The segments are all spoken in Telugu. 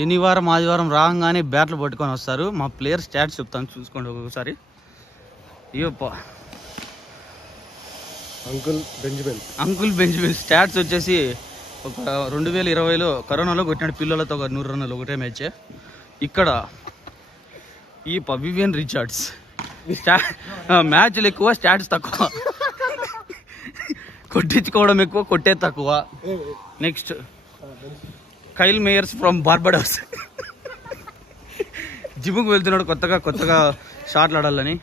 శనివారం ఆదివారం రాగానే బ్యాట్లు పట్టుకొని వస్తారు. మా ప్లేయర్ స్టాట్స్ చెప్తాను చూసుకోండి ఒక్కొక్కసారి. అయ్యోప్ప అంకుల్ బెంజమిన్ స్టాట్స్ వచ్చేసి ఒక 2020లో కరోనాలో కొట్టినాడు పిల్లలతో ఒక 100 రన్నులు ఒకటే మ్యాచ్. ఇక్కడ ఈ వివియన్ రిచర్డ్స్ మ్యాచ్లు ఎక్కువ స్టాట్స్ తక్కువ, కొట్టించుకోవడం ఎక్కువ కొట్టేది తక్కువ. Next Kyle Mayers from Barbados, జిమ్కి వెళ్తున్నాడు కొత్తగా షాట్లు ఆడాలని.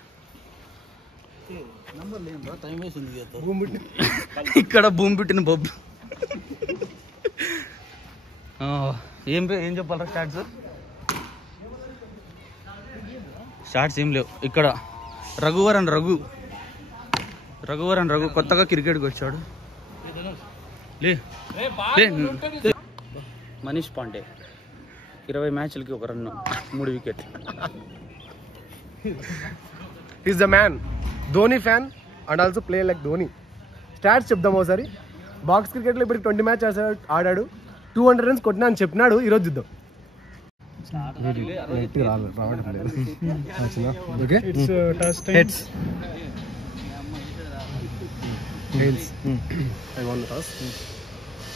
ఇక్కడ భూమి పుట్టిన బొబ్బు. ఏం చెప్పాలరా స్టాట్స్ ఏం లేవు. ఇక్కడ రఘువరన్ రఘు కొత్తగా క్రికెట్కి వచ్చాడు. Manish Pandey 20 మ్యాచ్లకి 1 run 3 wicket. Is the man, Dhoni fan and also play like Dhoni. Stats చెప్దాం ఒకసారి. బాక్స్ క్రికెట్లో ఇప్పుడు 20 మ్యాచ్ ఆడాడు, 200 రన్స్ కొట్టినా అని చెప్పినాడు. ఈరోజు చూద్దాం.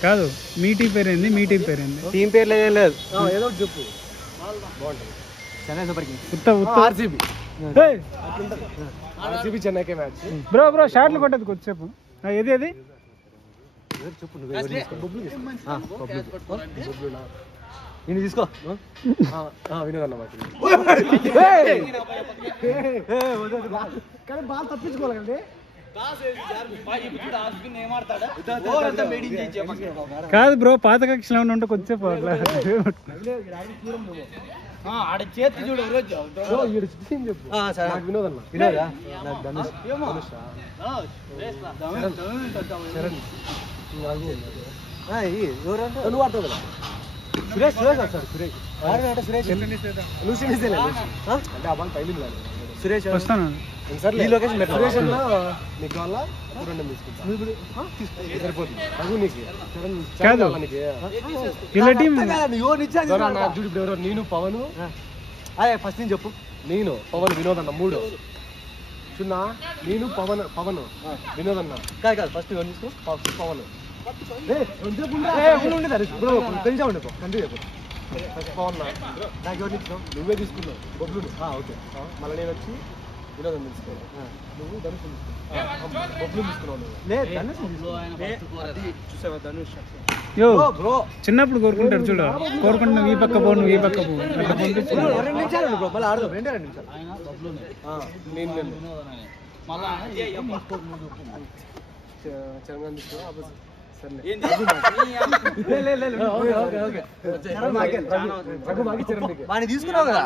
కాదు, మీ టీం పేరు ఏంది? మీ టీం పేరు ఏంది? టీం పేర్లు ఏం లేదు, ఏదో చెప్పు. RCB చెన్నైకే match. బ్రో షాట్లు కొట్టదు కొద్దిసేపు. ఏది చెప్పు. నేను తీసుకో వినోదన్న కానీ బాగా తప్పించుకోవాలండి. కాదు బ్రో, పాత కక్షలో ఉంటే కొద్దిసేపు ఆడ చేతి చూడు వినోదన్న నువ్వు ఆడతావు కదా. సురేష్ వస్తాడు. సురేష్ అంటే ఆ బాల్ తగిలింది కాదు. సురేష్ వస్తాను. సురేష్ అన్న నీకు కావాలా? సరిపోతుంది. కాదు నేను పవన్ ఫస్ట్ నేను చెప్పు. నేను పవన్ వినోదన్న 3 చిన్న. నేను పవన్ వినోదన్న కాదు ఫస్ట్ తీసుకో. పవన్ తెలిసా ఉండే చెప్పు. పవన్ నాకు ఎవరు ఇచ్చినావు? నువ్వే తీసుకున్నావు బొబ్లు. ఓకే, మళ్ళీ నేను వచ్చి వినోదం తీసుకోవాలి. నువ్వు ధనుష్ బొబ్లు తీసుకున్నావు. చూసావా ధనుష్? బ్రో చిన్నప్పుడు కోరుకుంటారు చూడ, కోరుకుంటున్నా ఈ పక్క పో, నువ్వు ఈ పక్క పో. 2 నిమిషాలు మళ్ళీ ఆడదాం. 2 నిమిషాలు తీసుకున్నావు కదా.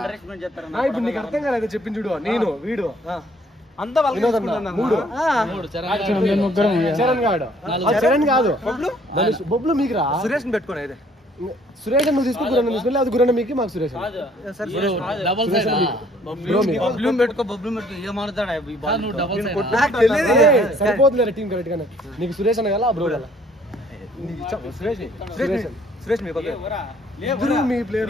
ఇప్పుడు నీకు అర్థం కాలేదు చెప్పింది చూడు. నేను వీడు అంతా చరణ్ కాదు బొబ్లు మీకు రా. సురేష్ పెట్టుకోండి. అయితే సురేష్ నువ్వు తీసుకో, గురన్న తీసుకుని అది గురన్న మీకు, మాకు సురేష్ సరిపోతుంది టీం కరెక్ట్ గానే. నీకు సురేష్ అన్న కదా బ్రో కదా. సురేష్ మీ మీ ప్లేయర్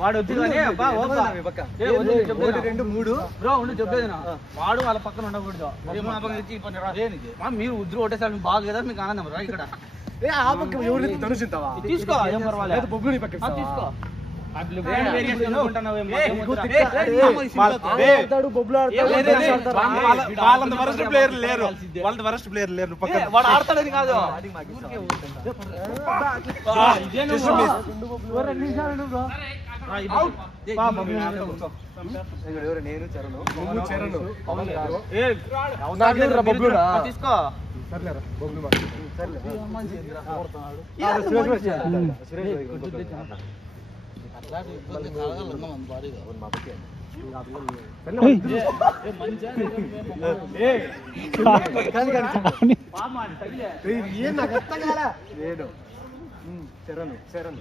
వాడు 2 3 వాడు వాళ్ళ పక్కన ఉండకూడదు. మీరు ఉద్రు ఒకటేసారి బాగా కదా, మీకు ఆనందం రా. ఇక్కడ ఎవరు తనుచుంటావా? తీసుకో, ఏం పర్వాలేదు. బొబ్బులు నీ పక్కన తీసుకో. వాడు ఆడతాడని కాదు. నేను చరణ్ తీసుకో. చరణ్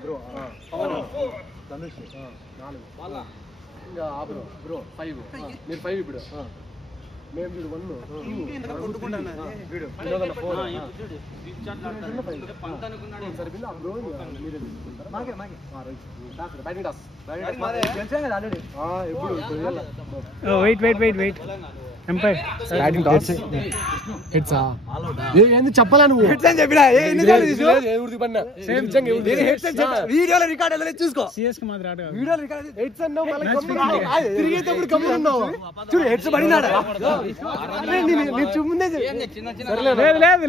బ్రో ధనుష్ 4 ఇంకా బ్రో 5 మీరు 5 ఇప్పుడు మేము చూడు 1 సరిపోయింది ఆ బ్రో మీరే batting toss wait umpire batting toss హెడ్సా ఏంది చెప్పాలా నువ్వు హెడ్స్ అని చెప్పినా వీడియోలో రికార్డ్ అదే చూసుకో సిఎస్ కి మాత్రం ఆట వీడియోలో రికార్డ్ హెడ్స్ అన్నావు మళ్ళీ తిరిగేటప్పుడు కమ్ములు ఉన్నావు చూడు హెడ్స్ పడినాడా నీ ముందే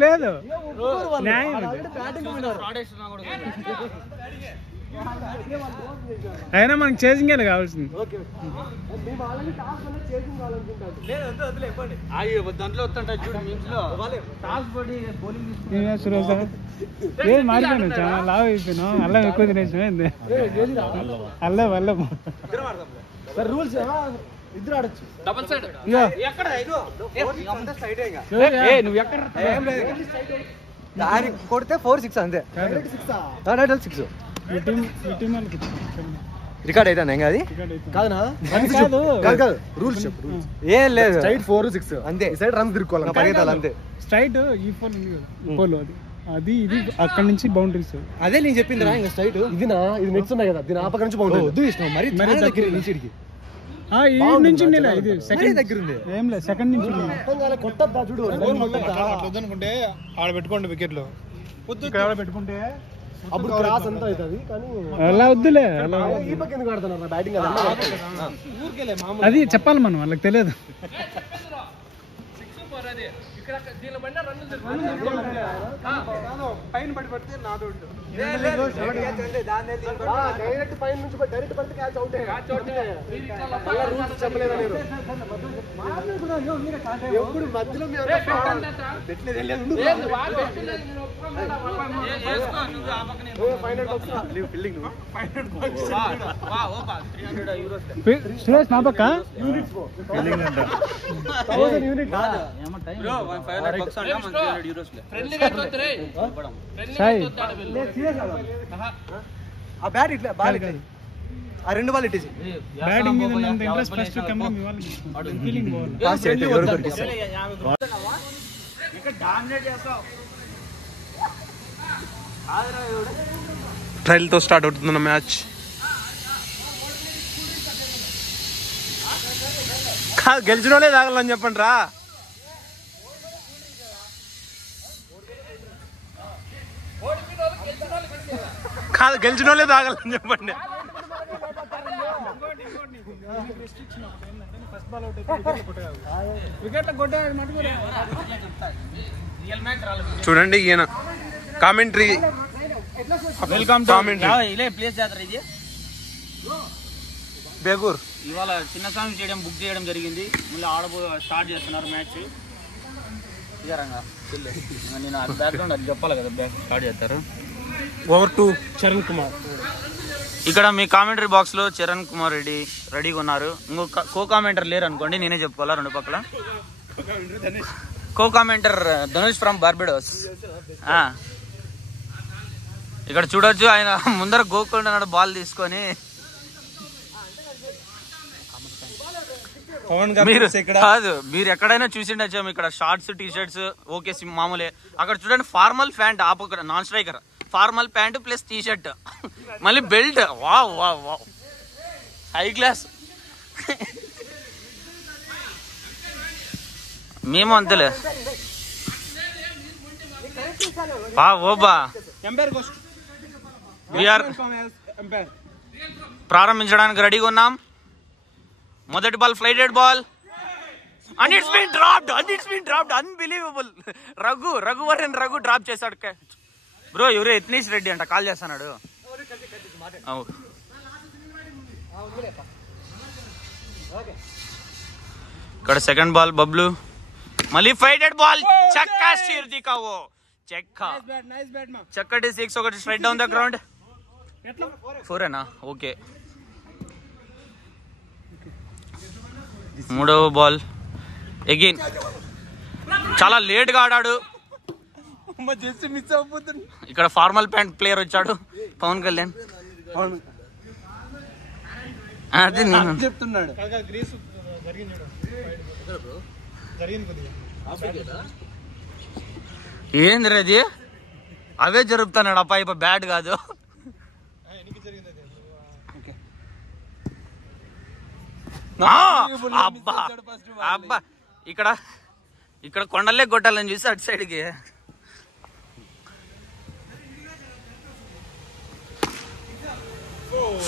లేదు న్యాయం అయినా మనకి చేసింగ్ కావాల్సింది లేదు మారిపోయాను చాలా లావ్ అయిపోయాను అల్లం ఎక్కువ తినేసాను అల్లం రూల్స్ ఇద్దరు ఆడొచ్చు నువ్వు ఎక్కడ కొడితే 4-6 అంతే 6 రికార్డ్ అయితే అది కాదు రూల్స్ ఏం లేదు స్ట్రైట్ 4-6 అంతే సైడ్ రన్స్ తిరుక్కోవాలి పరిగెత్తాలి అంతే స్ట్రైట్ ఈ ఫోన్ ఉంది పోల్ అది ఇది అక్కడ నుంచి బౌండరీస్ అదే నేను చెప్పింది రా ఇంకా స్ట్రైట్ ఇది నెట్స్ ఉన్నాయి కదా దీని ఆపక నుంచి బౌండరీ వద్దు ఇష్టం మరి దగ్గర నుంచి ఈ నుంచి ఇది సెకండ్ దగ్గర ఉంది ఏం లేదు సెకండ్ నుంచి కొట్టద్దా చూడు అనుకుంటే ఆడ పెట్టుకోండి వికెట్లు ఇక్కడ పెట్టుకుంటే అప్పుడు క్రాస్ అంతా అవుతుంది కానీ అలా వద్దులే ఈ పక్క ఎందుకు ఆడుతున్నారు బ్యాటింగ్ అది చెప్పాలి మనం వాళ్ళకి తెలియదు పైన పడితే నాదు డైరెక్ట్ పైన నుంచి డైరెక్ట్ పడితే క్యాచ్ అవుట్ చెప్పలేదు ఎప్పుడు మధ్యలో సురేష్ నా పక్క బ్యాట్ ఇట్లా బాల్ ఇట్లా ఆ రెండు బాల్ ఇట్టేసి బ్యాటింగ్ మీద ఉన్నంత ఇంట్రెస్ట్ ఫస్ట్ కెమెరా మీ వాళ్ళకి ఫీలింగ్ పోవాలి ట్రైల్ తో స్టార్ట్ అవుతున్న మ్యాచ్ కాదు గెలిచిన వాళ్ళే తాగాలని చెప్పండి రా కాదు గెలిచిన వాళ్ళే తాగాలని చెప్పండి చూడండి ఈయన కామెంటరీ వెల్కమ్ బేగూర్ ఇవాళ చిన్నస్వామి స్టేడియం బుక్ చేయడం జరిగింది మళ్ళీ స్టార్ట్ చేస్తున్నారు మ్యాచ్ నేను బ్యాక్గ్రౌండ్ అది చెప్పాలి కదా స్టార్ట్ చేస్తారు ఓవర్ టు చరణ్ కుమార్ ఇక్కడ మీ కామెంటరీ బాక్స్ లో చరణ్ కుమార్ రెడీగా ఉన్నారు. ఇంకొక కో కామెంటర్ లేరు అనుకోండి, నేనే చెప్పుకోవాలా రెండు పక్కల. కో కామెంటర్ ధనుష్ ఫ్రమ్ బార్బడోస్. ఇక్కడ చూడొచ్చు ఆయన ముందర గోకుంటున్నాడు బాల్ తీసుకొని. మీరు కాదు, మీరు ఎక్కడైనా చూసిండొచ్చు ఇక్కడ షార్ట్స్ టీ షర్ట్స్ ఓకే మామూలే. అక్కడ చూడండి ఫార్మల్ ప్యాంట్ ఆపక్కడ non striker, formal pant plus T shirt మళ్ళీ belt. Wow wow wow, high class. మేము అంతలే ఓబా. ప్రారంభించడానికి రెడీగా ఉన్నాం. మొదటి ball flighted ball and it's been dropped. Unbelievable. Raghuvaran drop చేశాడు. బ్రో ఎవరు యత్నీష్ రెడ్డి అంట కాల్ చేస్తున్నాడు. ఇక్కడ సెకండ్ బాల్ బబ్లు, మళ్ళీ ఫైటెడ్ బాల్ చక్కా షీర్దికావో చక్కటి 6 ఒకటి straight down the ground. 4 okay. మూడవ బాల్ అగైన్ చాలా లేట్ గా ఆడాడు. ఇక్కడ ఫార్మల్ ప్యాంట్ ప్లేయర్ వచ్చాడు పవన్ కళ్యాణ్. అది చెప్తున్నాడు. ఏంది అది అవే జరుపుతున్నాడు అప్ప ఇప్ప బ్యాట్ కాదు. అబ్బా అబ్బా ఇక్కడ కొండలే కొట్టాలని చూసి అటు సైడ్కి.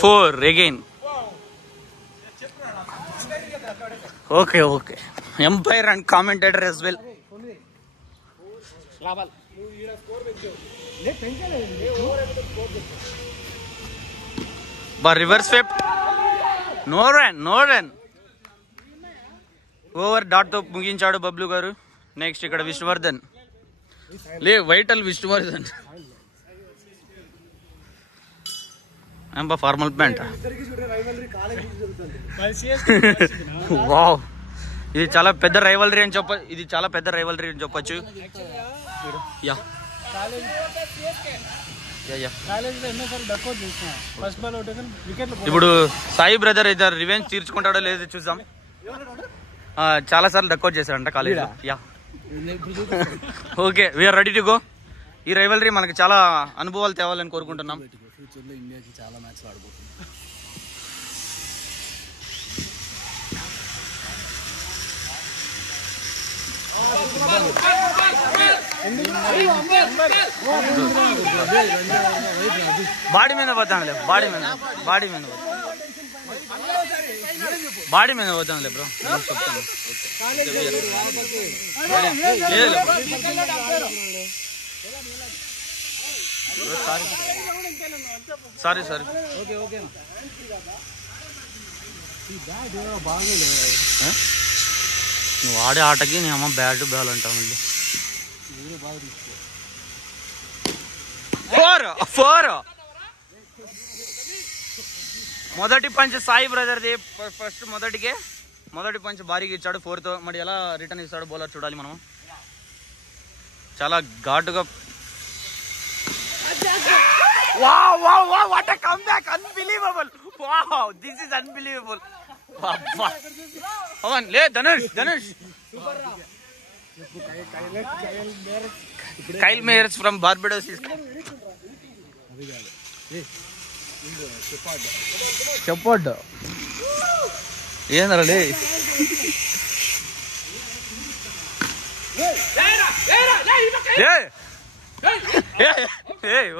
Four again. Okay okay umpire and commentator as well. Reverse sweep. No run. Over dot తో ముగించాడు బబ్లు గారు. నెక్స్ట్ ఇక్కడ Vishnuvardhan vital Vishnuvardhan formal pant. Wow ఇది చాలా పెద్ద రైవలరీ అని చెప్పొచ్చు. యా ఇప్పుడు సాయి బ్రదర్ అయితే రివెంజ్ తీర్చుకుంటాడో లేదో చూద్దాం. చాలా సార్లు డక్అవుట్ చేశాడంట college. Yeah okay we're ready to go. ఈ రైవలరీ మనకి చాలా అనుభవాలు తేవాలని కోరుకుంటున్నాం. ఇండియాకి చాలా మ్యాచ్లు ఆడబోతుంది. బాడీ మీద పోతానులే బ్రో చెప్తాను. సారీ నువ్వు ఆడే ఆటకి నీ అమ్మ బ్యాట్ బాల్ అంటావు. మళ్ళీ 4 మొదటి పంచ్ సాయి బ్రదర్ది. ఫస్ట్ మొదటి పంచ్ భారీగా ఇచ్చాడు 4తో. మరి ఎలా రిటర్న్ ఇస్తాడు బౌలర్ చూడాలి మనం. చాలా ఘాటుగా. What a comeback! Unbelievable! Wow, this is unbelievable. Dhanush. Kyle Mayers from Barbados is. చెప్పొద్దు ఏందరా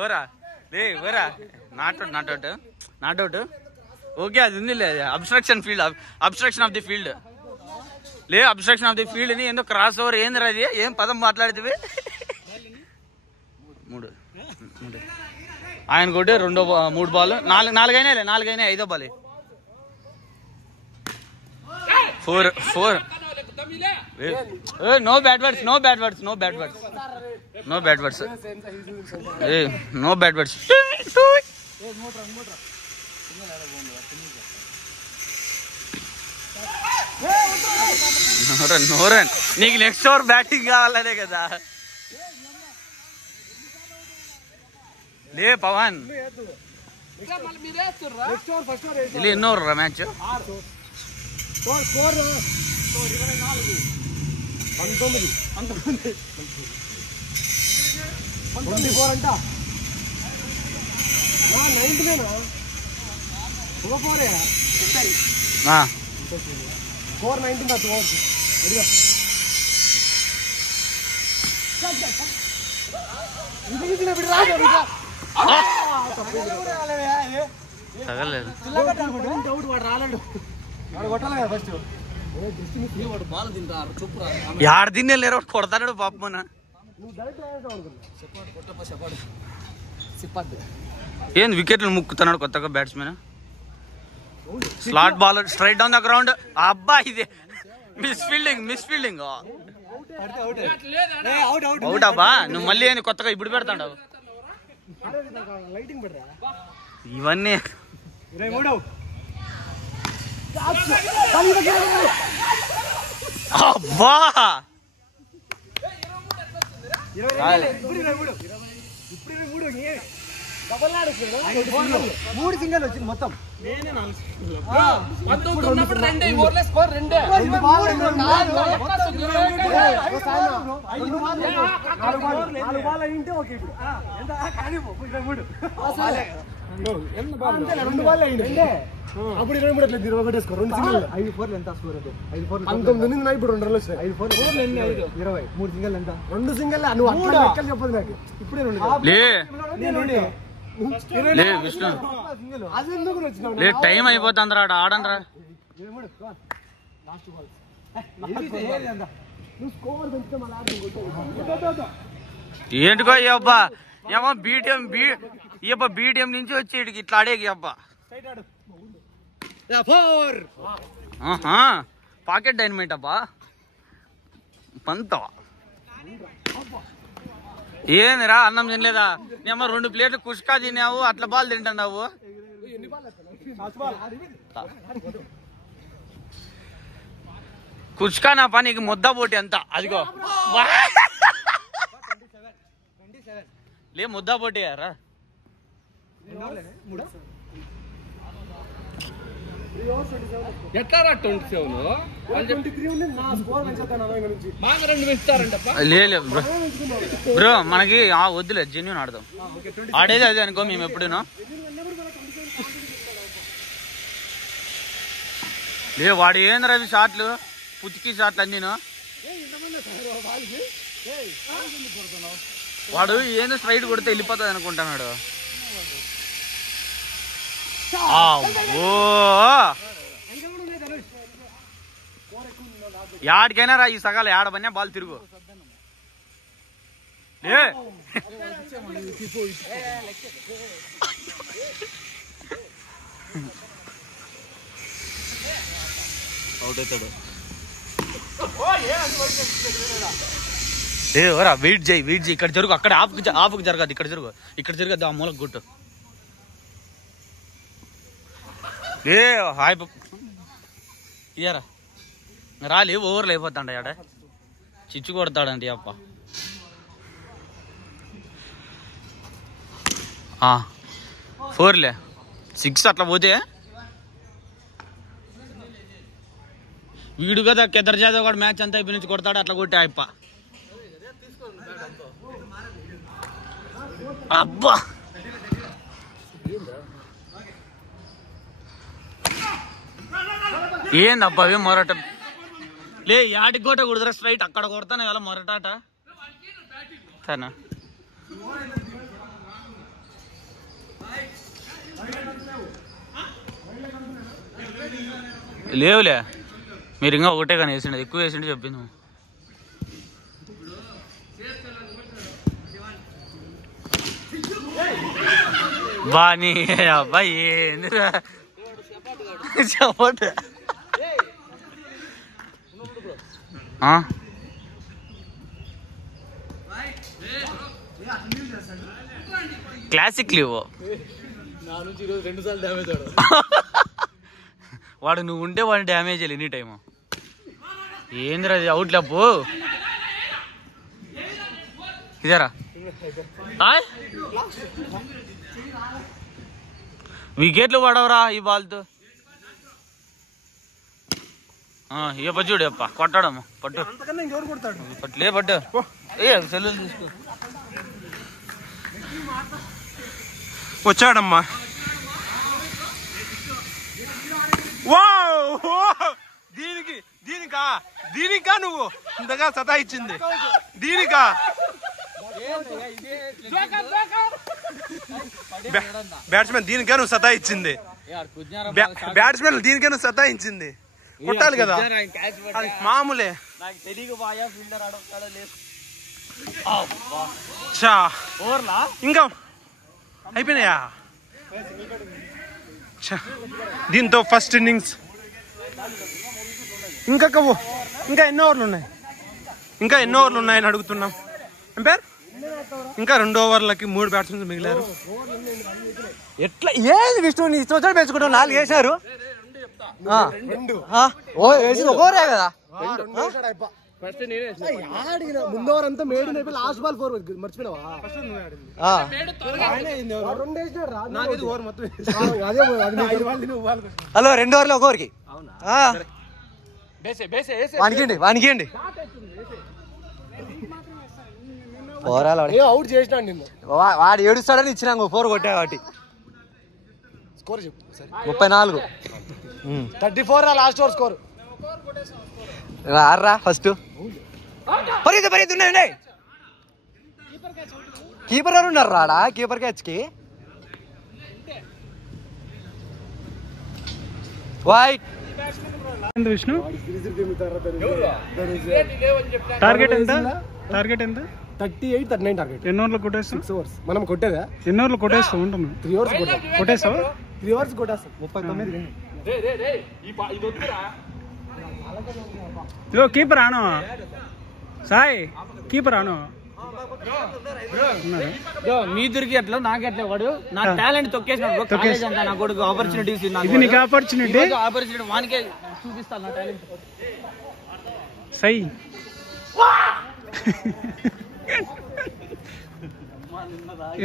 ఓరా నాట్ అవుట్. ఓకే అది ఉంది లే అబ్స్ట్రక్షన్ ఆఫ్ ది ఫీల్డ్ ని ఏందో క్రాస్ ఓవర్. ఏందిరా అది ఏం పదం మాట్లాడితే 3 ఆయన కొట్టే 3 బాల్ 4 అయినా 5వ ball 4. No bad words. No run. నీకు నెక్స్ట్ ఓవర్ బ్యాటింగ్ కావాలనే కదా. లే పవన్ ఎన్ని ఓవర్ రా మ్యాచ్? 24 అంట. 90 తగలేదు. యాడ తిన్నే లేరు కొడతాడు పాపమన. ఏంది వికెట్లు ముక్కుతున్నాడు కొత్తగా batsmen. Slot బాలర్ straight down the ground. అబ్బా ఇది మిస్ ఫీల్డింగ్. అవుట్ అబ్బా. నువ్వు మళ్ళీ ఏంది కొత్తగా ఇప్పుడు పెడతాడు ఇవన్నీ. అబ్బా 3 సింగల్ వచ్చింది మొత్తం. అప్పుడు 23 ఎట్లా 21 2 సింగల్ 5 4 ఎంత స్కోర్ అంటే 5 4 19 ఉంది. ఇప్పుడు 2 రన్లు వచ్చాయి. 5 4 20 3 సింగల్ ఎంత 2 సింగల్ నువ్వు అట్లా లెక్కలు చెప్పదు నాకు. ఇప్పుడే 2 లే విష్ణు లే టైం అయిపోతుంది రా ఆడండి రా. ఏంటికో అబ్బా ఏమో బీటీఎం నుంచి వచ్చి ఇటుకి ఇట్లా ఆడేకి అబ్బా. పాకెట్ డైనమైట్ అబ్బా పంత. ఏందిరా అన్నం తినలేదా? నేమో 2 ప్లేట్లు కుష్కా తిన్నావు, అట్లా బాల్ తింటున్నావు. కుష్కా నా పనికి ముద్ద పోటీ అంతా అదిగో లే ముద్ద పోటీ రా. లే బ్రో మనకి వద్దులే జెన్యూన్ ఆడదాం. ఆడేది అదే అనుకో మేము ఎప్పుడూనో. లే వాడు ఏంద్రా అవి షాట్లు పుతికి షాట్లు అన్నీను. వాడు ఏందో స్ట్రైట్ కొడితే వెళ్ళిపోతుంది అనుకుంటున్నాడు. యాడికైనా రా ఈ సగాలు ఏడ పన్నా బాల్ తిరుగు. అవుట్ అవుతాడు. రా వెయిట్ చేయి ఇక్కడ జరుగు. అక్కడ ఆపుకు జరగదు, ఇక్కడ జరగదు. ఆ మూలకు గుట్టు. హాయ్ ఇయరా రాలి ఓవర్లు అయిపోతాండ ఆడ చిచ్చు కొడతాడండి అప్ప. 4 6 అట్లా పోతే వీడు కదా కెదర్ జాదవ్ కూడా మ్యాచ్ అంతా అయిపోయి నుంచి కొడతాడు. అట్లా కొట్టే అప్ప అబ్బా. ఏందబ్బా అవి మొరట లే యాటికి కొట్ట కుడదరా స్ట్రైట్ అక్కడ కొడతాను కదా మొరటాట తన. లేవులే మీరు ఇంకా ఒకటే కానీ వేసిండు, ఎక్కువ వేసిండు చెప్పింది. బానీ అబ్బాయి ఏందిరా చెప్పట. క్లాసిక్ లేవు వాడు నువ్వు ఉంటే వాడిని డ్యామేజ్ చేయాలి ఎనీ టైము. ఏందిరా అవుట్ లేపు ఇదేరా వికెట్లు పడవరా ఈ బాల్తో. ఇప్ప చూడు అప్ప కొట్టడము పట్టు పట్టులే పట్టు. సెల్లు తీసుకో వచ్చాడమ్మా. దీనికా నువ్వు ఇంతగా సతాయిచ్చింది దీనికా. బ్యాట్స్మెన్ దీనికే నువ్వు సతాయిచ్చింది. బ్యాట్స్మెన్ దీనికే నువ్వు సతాయించింది. కొట్టాలి కదా మామూలే. ఇంకా అయిపోయినాయా? దీంతో ఫస్ట్ ఇన్నింగ్స్ ఇంకా ఎన్ని ఓవర్లు ఉన్నాయి? ఇంకా ఎన్ని ఓవర్లు ఉన్నాయని అడుగుతున్నాం. ఏం పేరు? ఇంకా 2 ఓవర్లకి 3 బ్యాట్స్మెన్ మిగిలారు. ఎట్లా ఏది విష్ణు నీ ఇష్టం పెంచుకుంటావు? 4 వేసారు. ఓవరే కదా ముందు ఓవర్ అంతా మేడ్ అయిపోయి లాస్ట్ బాల్ 4 మర్చిపోయినావా? హలో 2 ఓవర్లు 1 ఓవర్కి వానికిండి అవుట్ చేసినాడు నిన్ను. వాడు ఏడుస్తాడని ఇచ్చినా 4 కొట్టా కాబట్టి. స్కోర్ చెప్పు 34. 34 లాస్ట్ ఓవర్ స్కోర్. ఆర్రా ఫస్ట్ పరిగెత్తున్నాయండి. కీపర్ ఎవరు ఉన్నారు రాడా? కీపర్ క్యాచ్కి వైట్. విష్ణు టార్గెట్ ఎంత? 38, 39 టార్గెట్. ఎన్ని ఓవర్లు కొట్టేస్తాం? 6 ఓవర్స్ మనం కొట్టేదా? ఎన్ని ఓవర్లు కొట్టేస్తాం ఉంటున్నాం? 3 ఓవర్స్ కొట్టేస్తావా? 3 ఓవర్స్ కొట్టేస్తాం. 39. ఇదో కీపర్ ఆను సాయి, కీపర్ ఆను మీ దొరికి ఎట్లా నాకు ఎట్లా వాడు నా టాలెంట్ తొక్కేసినాడు. నా కొడుకు ఆపర్చునిటీస్ ఇది నీకు ఆపర్చునిటీ వానికే చూపిస్తాను నా టాలెంట్. సై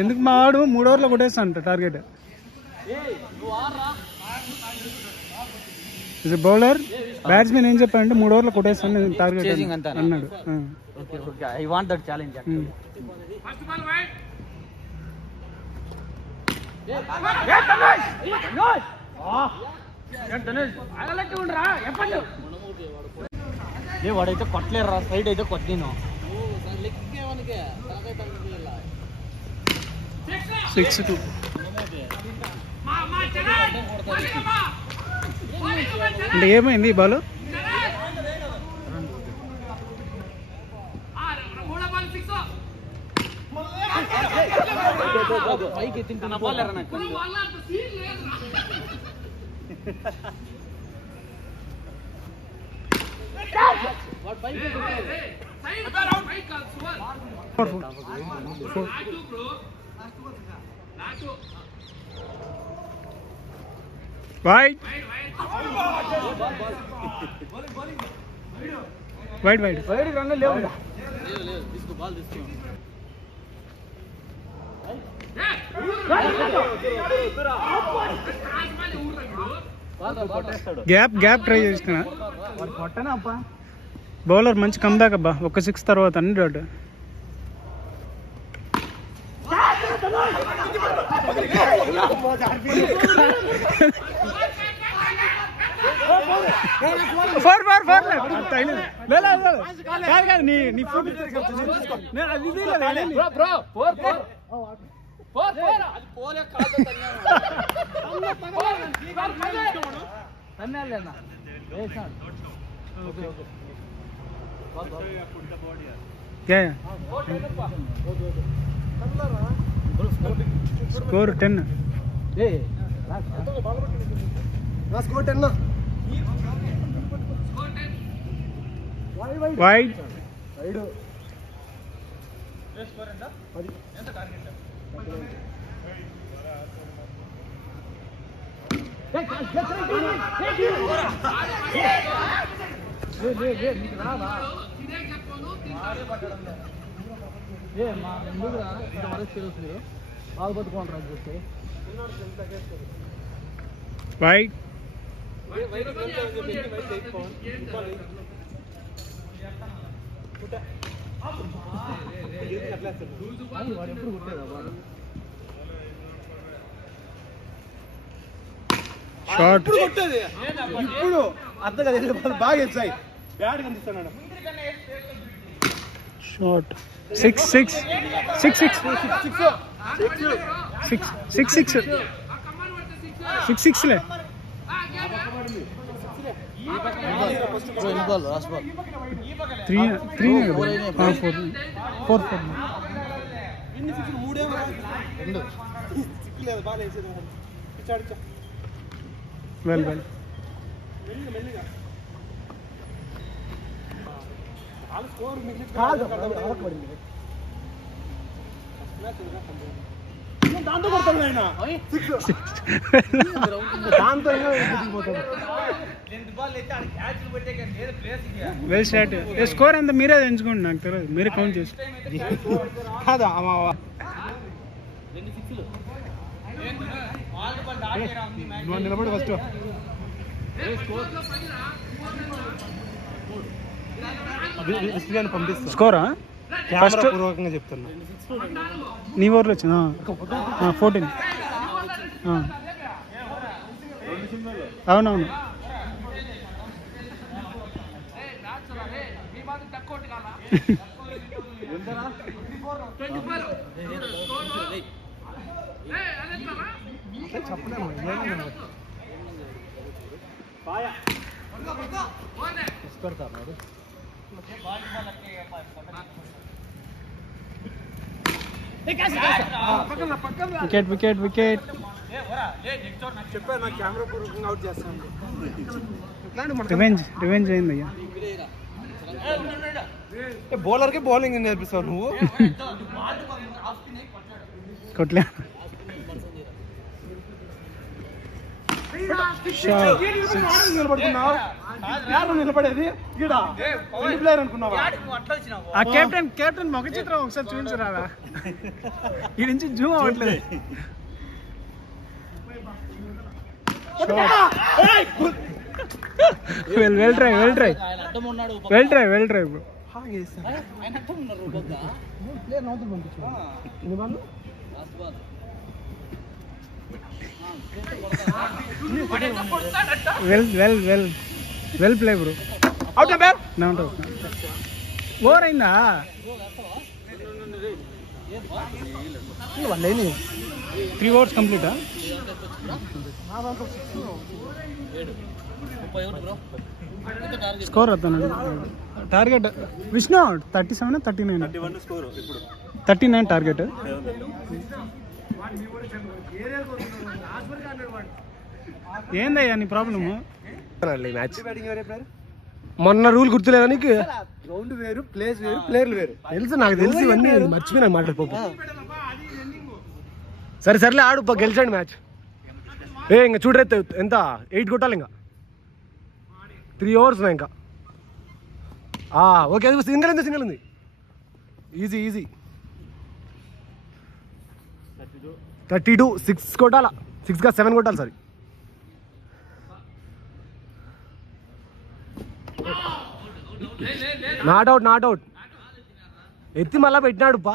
ఎందుకు మా వాడు 3 ఓవర్లో కొట్టేస్తా అంట టార్గెట్. ఇది బౌలర్ బ్యాట్స్మెన్ ఏం చెప్పాడంటే 3 ఓవర్లో కొట్టేస్తాను టార్గెట్ అన్నాడు. I want that challenge. వాడైతే కొట్టలేరు రా, సైడ్ అయితే కొట్టిను. 6-2. అంటే ఏమైంది ఈ బాల్? పైకి తింటున్న బాల్ ఎర్ర నాకు. Wide wide wide wide run లేవు. తీసుకో బాల్ తీసుకో. గ్యాప్ ట్రై చేస్తున్నా. బౌలర్ మంచి కమ్బ్యాక్ అబ్బా. 1 6 తర్వాత అన్ని డాట్. ఫోర్ నీ food score 10. Score 10. Wide wide short. ఇప్పుడు అర్థం కదా బాగా వచ్చాయి. బ్యాట్ కనిపిస్తున్నాడు. షార్ట్ 6 లే. 4 వెల్ దాంతో కొడతాడు ఆయన దాంతో వెల్ స్టార్ట్. స్కోర్ ఎంత మీరే ఎంచుకోండి, నాకు తెలియదు, మీరే కౌంట్ చేసి. కాదా నిలబడి ఫస్ట్ పంపిస్తా. స్కోరా ఫస్ట్ పూర్వకంగా చెప్తున్నా. నీ ఓవర్లో వచ్చిందా? 14. అవునవును. Wicket wicket wicket. చెప్పాను నా కెమెరా పూర్వకంగా అవుట్ చేస్తాను. రివెంజ్ అయింది అయ్యా. బౌలర్కి బౌలింగ్ నేర్పిస్తావు నువ్వు. కొట్లే. నిలబడుతున్నావు నిలబడేది ప్లేయర్ అనుకున్నావా? ఆ కెప్టెన్ ముఖ చిత్రం ఒకసారి చూపించరాదా? ఈ నుంచి జూమ్ అవ్వట్లేదు. Well try. Well play bro. Out umpire. Over అయిందా? వాళ్ళేని 3 overs కంప్లీటా? స్కోర్ వస్తాను. టార్గెట్ విష్ణు 37 39. 39 టార్గెట్. ఏందయ్యా నీ ప్రాబ్లము? మ్యాచ్ మొన్న రూల్ గుర్తులేదా నీకు? గ్రౌండ్ వేరు, ప్లేస్ వేరు, ప్లేయర్లు వేరు. తెలుసు, నాకు తెలుసు ఇవన్నీ. మర్చిపోయినా మాట్లాడుకో. సరేలే ఆడు గెలిచాడు మ్యాచ్. ఇంకా చూడరైతే ఎంత 8 కొట్టాలి. ఇంకా 3 overs ఉన్నాయి ఇంకా. ఓకే, సింగిల్ ఉంది. ఈజీ 32. 6 కొట్టాలా. 6 గా 7 కొట్టాలి. Sorry, not out. ఎత్తి మళ్ళా పెట్టినాడు పా.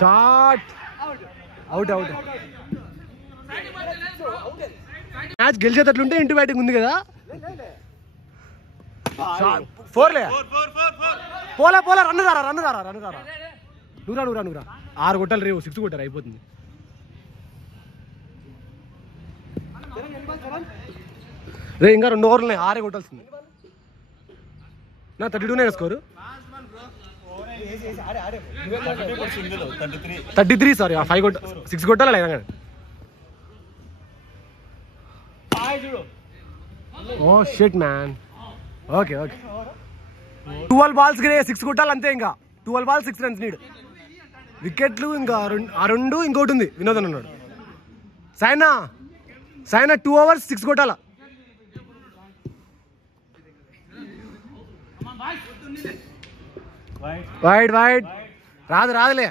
Shot out. మ్యాచ్ గెలిచేటట్లుంటే ఇంటి బ్యాటింగ్ ఉంది కదా. 4 పోలే రన్ను దారా. నువ్వురా 6 కొట్టాలి రేవు. 6 కొట్టారు అయిపోతుంది. రే ఇంకా 2 overs ఉన్నాయి. 6 కొట్టాల్సింది. నా 32 స్కోరు. 33 సారీ. 6 కొట్టాలి లేదా? Oh shit man. Okay 12 balls 6 కొట్టాలి అంతే. ఇంకా 12 balls 6 runs నీడ్. వికెట్లు ఇంకా 2 ఇంకోటి ఉంది. వినోదన్ అన్నాడు. సాయనా 2 overs 6 కొట్టాలా. వైడ్ రాదులే.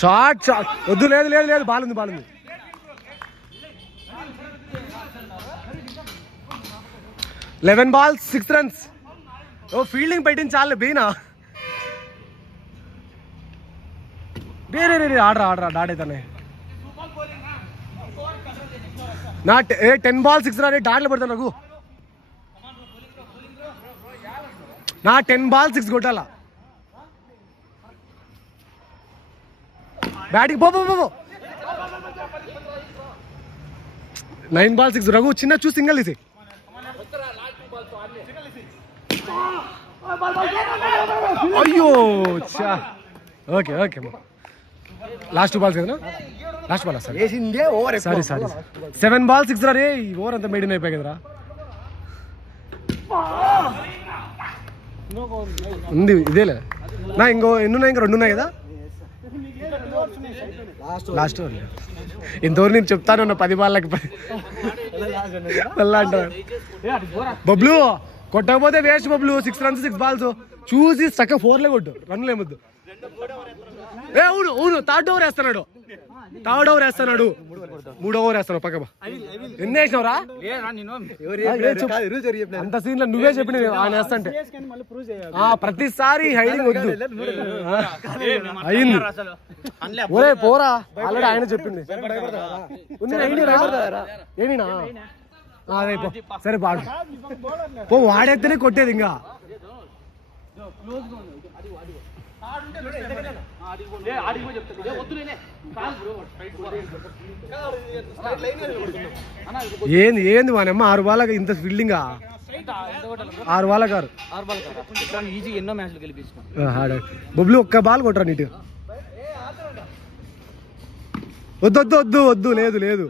షాట్ వద్దు. లేదు బాల్ ఉంది. 11 balls 6 runs. ఓ ఫీల్డింగ్ పెట్టింది చాలే. బీనా ఆడరా డాడేతానే. నా 10 balls 6 runs డాడ్లో పడతాను నాకు. నా 10 balls 6 కొట్టాలా. బ్యాటింగ్ పో 9 balls 6. రఘు చిన్న చూసి సింగల్ తీసి. అయ్యో ఓకే లాస్ట్ 2 balls కదా. లాస్ట్ బాల్ సార్ వేసిందే ఓవర్. సారీ 7 balls 6 రా రే. ఈ ఓవర్ అంతా మెయిన్ అయిపోయి కదరా. ఉంది ఇదేలే నా. ఇంకో ఎన్ని ఉన్నాయి? ఇంకా 2 ఉన్నాయి కదా లాస్ట్ ఓవర్. ఇంతవరకు నేను చెప్తాను ఉన్న 10 balls మళ్ళా అంటారు. Bablu కొట్టకపోతే waste Bablu. 6 runs 6 balls చూసి చక్కగా 4లే కొట్టు, రన్లు ఏమొద్దు. అవును థర్డ్ ఓవర్ వేస్తున్నాడు, 3rd over వేస్తున్నాడు, 3rd over వేస్తున్నావు. పక్క ఎన్ని వేసినావురా? అంత సీన్ లో నువ్వే చెప్పిన ఆయన వేస్తంటే. ప్రతిసారి హైడింగ్ వద్దు అయింది. ఒరే పోరా, ఆల్రెడీ ఆయన చెప్పింది. ఏమినా అదే సరే బాగా పో. వాడైతేనే కొట్టేది. ఇంకా ఏంది వానమ్మ 6 balls ఇంత ఫీల్డింగ్. 6 balls గారు ఎన్నో మ్యాచ్లు గెలిపించిన బొబ్లు. ఒక్క బాల్ కొట్టరా నీట్గా. వద్దు లేదు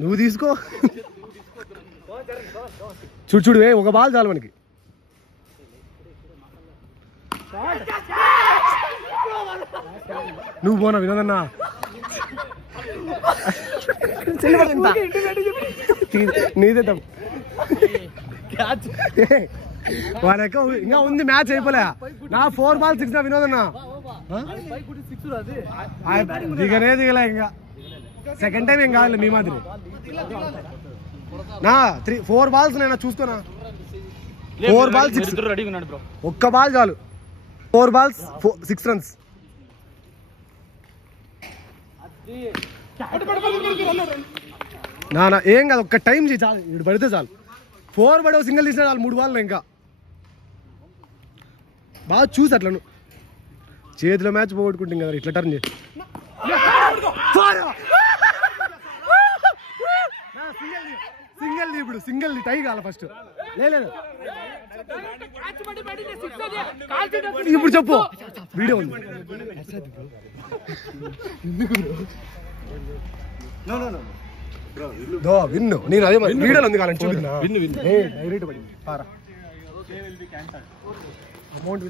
నువ్వు తీసుకో. చూడు ఒక బాల్ చాలు మనకి. నువ్వు పోనా వినోదన్నా. నీదే తప్పు. వాళ్ళకి ఇంకా ఉంది మ్యాచ్ అయిపోలే. నా 4 balls 6 వినోదన్నా. దిగలే ఇంకా. సెకండ్ టైం ఏం కావాలి మీ మాదిరి. నా 4 balls నేను చూసుకోనా. 4 balls 6 రెడీగా ఉన్నాడు బ్రో. ఒక్క బాల్ చాలు. 4 balls 6 runs. నా ఏం కాదు, ఒక్క టైం చేయి చాలు. ఇప్పుడు పడితే చాలు. 4 పడే సింగిల్ తీసినా చాలు. 3 balls ఇంకా బాగా చూసి అట్లా చేతిలో మ్యాచ్ పోగొట్టుకుంటాం కదా. ఇట్లా టర్న్ చేయి. ఇప్పుడు సింగిల్ టై కాల ఫస్ట్. లేదు ఇప్పుడు చెప్పు. వీడియో ఉంది విన్ను. నేను అదే వీడియోలో ఉంది కాలండి చూడు. అమౌంట్